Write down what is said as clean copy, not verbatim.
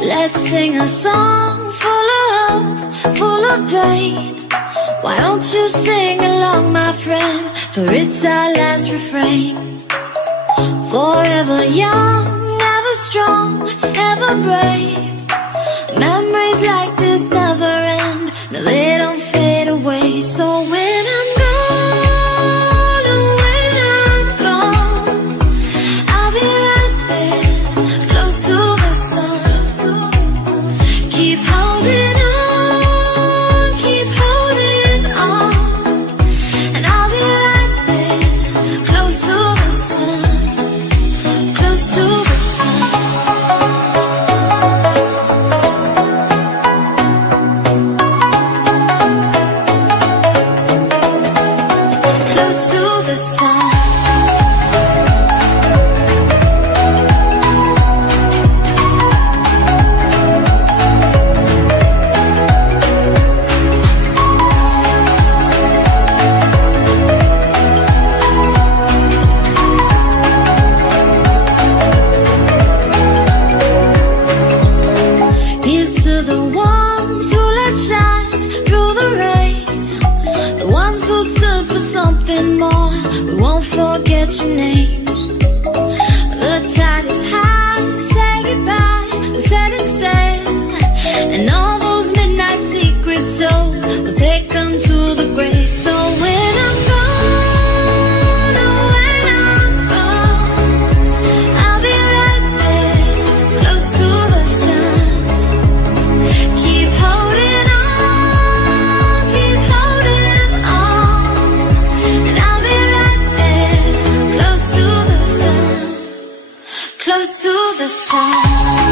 Let's sing a song full of hope, full of pain. Why don't you sing along, my friend? For it's our last refrain. Forever young, ever strong, ever brave. Memories like this never end. No, they don't fade away. So when I'm gone, oh, when I'm gone, I'll be right there, close to the sun. Keep holding on, keep holding on, and I'll be right there, close to the sun, close to the sun. Close to the sun. Here's to the ones who let shine through the rain, the ones who stood for something more. We won't forget your names. The tide is high, say goodbye, we're setting sail, and all those midnight secrets told, we'll take them to the grave. So when I'm gone, oh, when I'm gone, I'll be right there, close to the sun. Keep holding on, and I'll be right there, close to the sun, close to the sun.